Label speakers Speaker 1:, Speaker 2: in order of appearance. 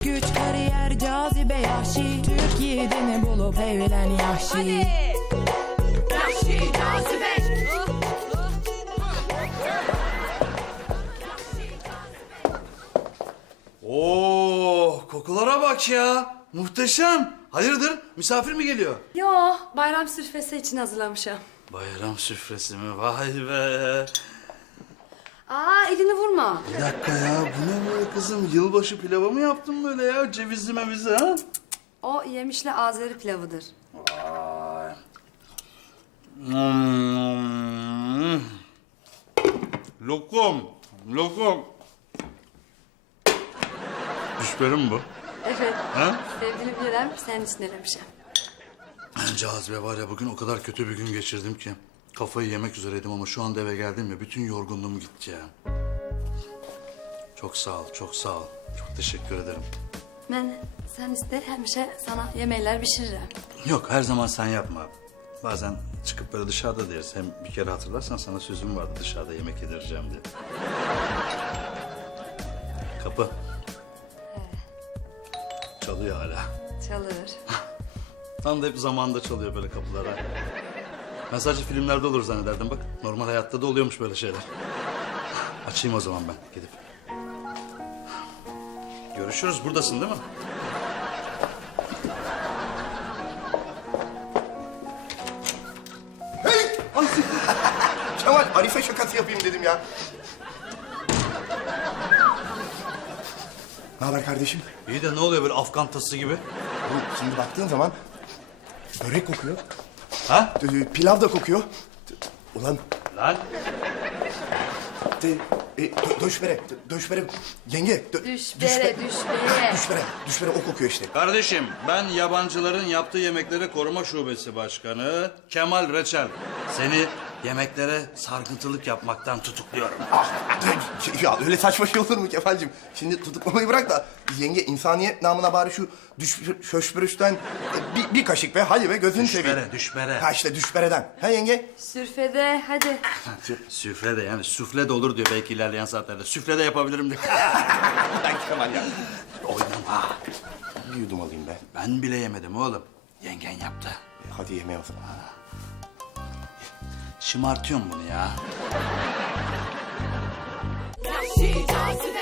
Speaker 1: Güç, kariyer, cazibe, yahşi. Türk yiğidini bulup evlen yahşi.
Speaker 2: Hadi. Yahşi cazibe.
Speaker 3: Oo, kokulara bak ya. Muhteşem. Hayırdır? Misafir mi geliyor?
Speaker 2: Yo, bayram sürfesi için hazırlamışım.
Speaker 3: Bayram süfresi mi? Vay be.
Speaker 2: Aa, elini vurma.
Speaker 3: Bir dakika ya. Bu ne böyle kızım? Yılbaşı pilavı mı yaptın böyle ya? Cevizli mevizi ha?
Speaker 2: O yemişli Azeri pilavıdır.
Speaker 3: Vay. Hmm. Lokum. Lokum. Düşberim bu.
Speaker 2: Evet.
Speaker 3: Ha?
Speaker 2: Sevgili Birem, senin için elemişim.
Speaker 3: Cazibe var ya, bugün o kadar kötü bir gün geçirdim ki. Kafayı yemek üzereydim ama şu anda eve geldim ya, bütün yorgunluğum gitti ya. Çok sağ ol, çok sağ ol. Çok teşekkür ederim.
Speaker 2: Ben sen ister hemşe sana yemekler pişiririm.
Speaker 3: Yok, her zaman sen yapma. Bazen çıkıp böyle dışarıda deriz. Hem bir kere hatırlarsan sana sözüm vardı dışarıda yemek yedireceğim diye. Kapı. Çalıyor hala.
Speaker 2: Çalır.
Speaker 3: Tam da hep zamanda çalıyor böyle kapılara. Ben sadece filmlerde olur zannederdim bak. Normal hayatta da oluyormuş böyle şeyler. Açayım o zaman ben gidip. Görüşürüz, buradasın değil mi?
Speaker 4: Hey! Kemal, Arife şakası yapayım dedim ya. Ne haber kardeşim?
Speaker 3: İyi de ne oluyor böyle Afgan tası gibi?
Speaker 4: Bu şimdi baktığın zaman börek kokuyor.
Speaker 3: Ha?
Speaker 4: Pilav da kokuyor. Ulan
Speaker 3: Lan.
Speaker 4: döşbere, yenge.
Speaker 2: Düşbere.
Speaker 4: Düşbere o kokuyor işte.
Speaker 3: Kardeşim, ben yabancıların yaptığı yemekleri koruma şubesi başkanı Kemal Reçel. Seni yemeklere sarkıntılık yapmaktan tutukluyorum.
Speaker 4: Ya öyle saçma şey olur mu Kemal'cim? Şimdi tutuklamayı bırak da yenge insaniyet namına bari şu şöşbürüşten bir kaşık be hadi be gözünü seveyim.
Speaker 3: Düşbere.
Speaker 4: Ha işte düşbereden. Ha yenge?
Speaker 2: Sürfede hadi.
Speaker 3: Süfle de yani sufle de olur diyor belki ilerleyen saatlerde. Süfle de yapabilirim diye.
Speaker 4: Ben Kemal ya.
Speaker 3: Oynama.
Speaker 4: Bir yudum alayım be.
Speaker 3: Ben bile yemedim oğlum. Yengen yaptı.
Speaker 4: Hadi yemeğe o zaman.
Speaker 3: Şımartıyorum bunu ya.
Speaker 2: Yahşi cazibe.